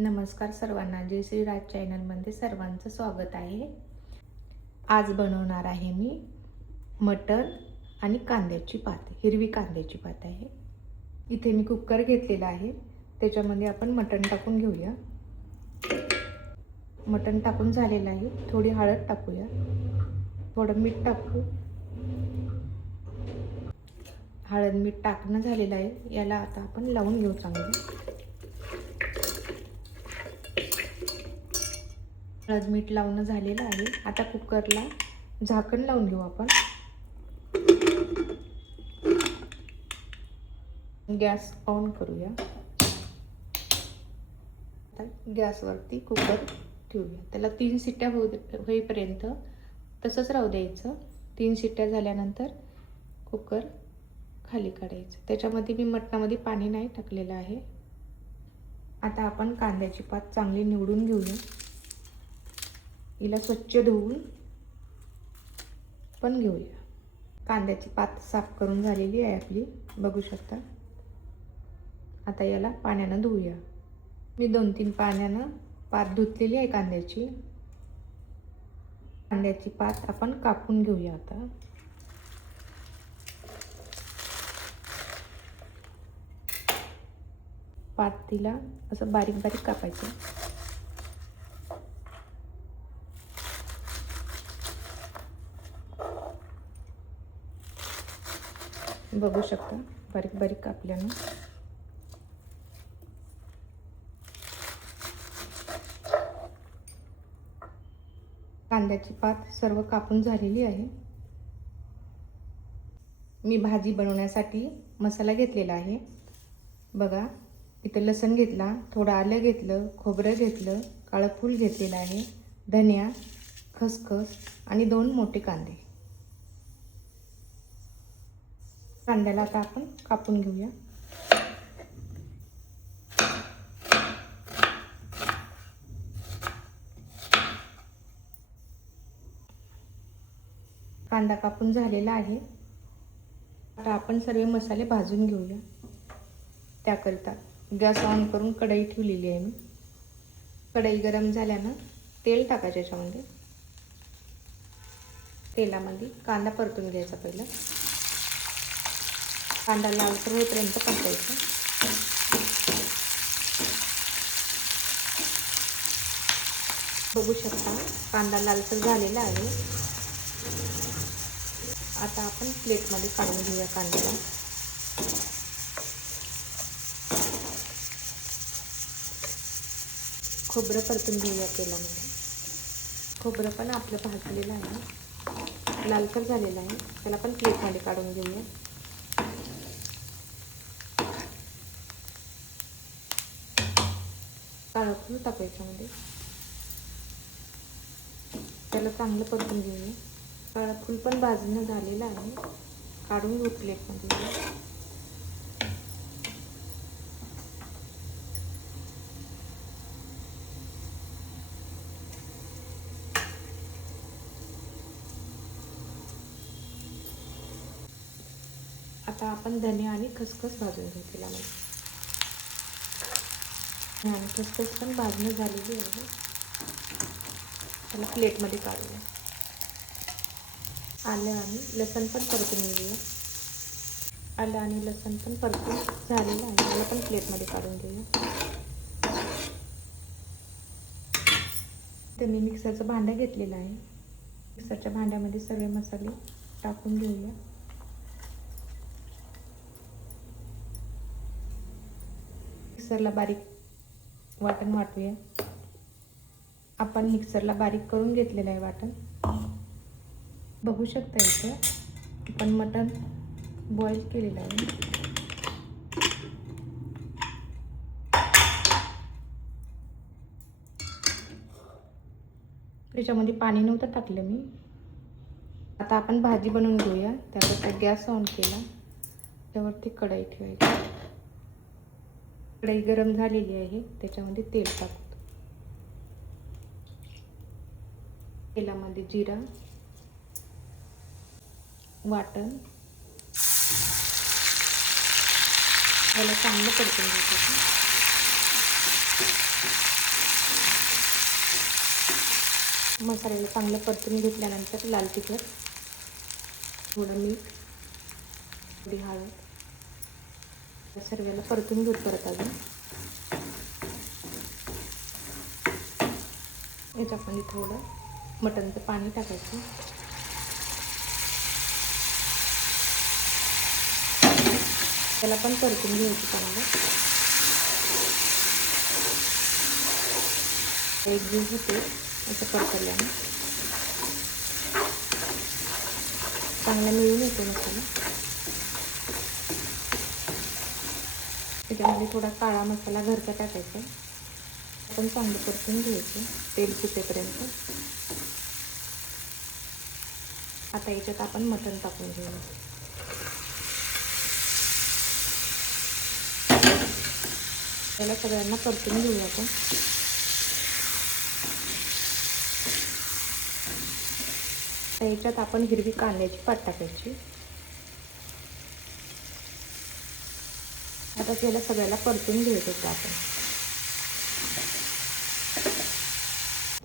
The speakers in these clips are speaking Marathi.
नमस्कार सर्वांना जय श्रीराज चॅनलमध्ये सर्वांचं स्वागत आहे. आज बनवणार आहे मी मटर आणि कांद्याची पात हिरवी कांद्याची पात आहे. इथे मी कुकर घेतलेला आहे त्याच्यामध्ये आपण मटण टाकून घेऊया. मटण टाकून झालेलं आहे थोडी हळद टाकूया. थोडं मीठ टाकू. हळद मीठ टाकणं झालेलं आहे याला आता आपण लावून घेऊ चांगलं. हळद मीठ लावणं झालेलं आहे. आता कुकरला झाकण लावून घेऊ आपण. गॅस ऑन करूया. आता गॅसवरती कुकर ठेवूया. त्याला तीन शिट्ट्या होऊ होईपर्यंत तसंच राहू द्यायचं. तीन शिट्ट्या झाल्यानंतर कुकर खाली काढायचं. त्याच्यामध्ये मी मटणामध्ये पाणी नाही टाकलेलं आहे. आता आपण कांद्याची पात चांगली निवडून घेऊया. हिला स्वच्छ धुवून पण घेऊया. कांद्याची पात साफ करून झालेली आहे आपली बघू शकता. आता याला पाण्यानं धुवूया. मी दोन तीन पाण्यानं पात धुतलेली आहे कांद्याची. कांद्याची पात आपण कापून घेऊया आता. पात तिला असं बारीक बारीक कापायचं. बघू शकता. बारीक बारीक कापल्यानं. कांद्याची पात सर्व कापून झालेली आहे. मी भाजी बनवण्यासाठी मसाला घेतलेला आहे. बघा इथं लसण घेतला थोडं आलं घेतलं खोबरं घेतलं काळं फूल घेतलेलं आहे धनिया खसखस आणि दोन मोठे कांदे. कांद्याला आता आपण कापून घेऊया. कांदा कापून झालेला आहे. आता आपण सर्व मसाले भाजून घेऊया. त्याकरिता गॅस ऑन करून कढई ठेवलेली आहे मी. कढई गरम झाल्यानं तेल टाकायचं याच्यामध्ये. तेलामध्ये कांदा परतून घ्यायचा पहिला. कांदा लालसर होईपर्यंत परतायचा बघू शकता कांदा लालसर झालेला आहे. आता आपण प्लेटमध्ये काढून घेऊया कांद्याला. खोबरं परतून घेऊया तेलामध्ये. खोबरं पण आपलं भाजलेलं आहे. लालसर झालेलं आहे. त्याला पण प्लेटमध्ये काढून घेऊया. काळं फूल टाकायच्यामध्ये त्याला चांगलं परतून घेऊया. काळं फूल पण भाजणं झालेलं आहे. काढून घेऊ प्लेटमध्ये आता आपण धने आणि खसखस भाजून घेऊ तेलामध्ये आणि खसखस पण भाजणं झालेली आहे त्याला प्लेटमध्ये काढूया. आलं आणि लसण पण परतून घेऊया. आलं आणि लसण पण परतून झालेलं आहे. त्याला पण प्लेटमध्ये काढून घेऊया. तर मी मिक्सरचं भांडं घेतलेलं आहे. मिक्सरच्या भांड्यामध्ये सगळे मसाले टाकून घेऊया. मिक्सरला बारीक वाटण वाटूया आपण मिक्सरला बारीक करून घेतलेलं आहे वाटण. बघू शकता इथं आपण मटण बॉईल केलेलं आहे. त्याच्यामध्ये पाणी नव्हतं टाकलं मी. आता आपण भाजी बनवून घेऊया. त्याकरता गॅस ऑन केला. त्यावरती कढई ठेवायची. कढई गरम झालेली आहे. त्याच्यामध्ये तेल टाकतो तेलामध्ये जिरा वाटण. त्याला चांगलं परतून घ्यायचं मसाल्याला चांगलं परतून घेतल्यानंतर लाल तिखट थोडं मीठ थोडी हळद. सर्वाला परतून घेऊ परत अजून. याच्यामध्ये थोडं मटणचं पाणी टाकायचं. त्याला पण परतून घ्यायचं चांगलं. एक दिवस होते असं परतल्याने. चांगला मिळून येतो मसाला. त्याच्यामध्ये थोडा काळा मसाला घरचा टाकायचा. आपण चांगलं परतून घ्यायचं तेल सुटेपर्यंत. आता याच्यात आपण मटण टाकून घेऊ. त्याला सगळ्यांना परतून घेऊया आपण. तर याच्यात आपण हिरवी कांद्याची पात टाकायची. आता याला सगळ्याला परतून घेत होतो आपण.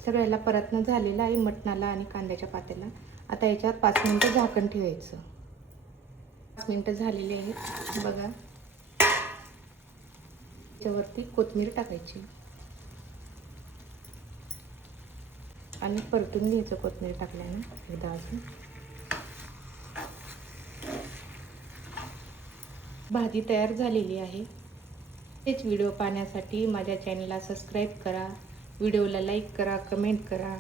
सगळ्याला परतणं झालेलं आहे मटणाला आणि कांद्याच्या पात्याला आता याच्यावर पाच मिनटं झाकण ठेवायचं. पाच मिनटं झालेली आहेत. बघा. त्याच्यावरती कोथमीर टाकायची. आणि परतून घ्यायचं कोथमीर टाकल्यानं एकदा अजून. भाजी तयार झालेली आहे. तेच व्हिडिओ पाहण्यासाठी माझ्या चॅनलला सबस्क्राईब करा. व्हिडिओला लाईक करा कमेंट करा.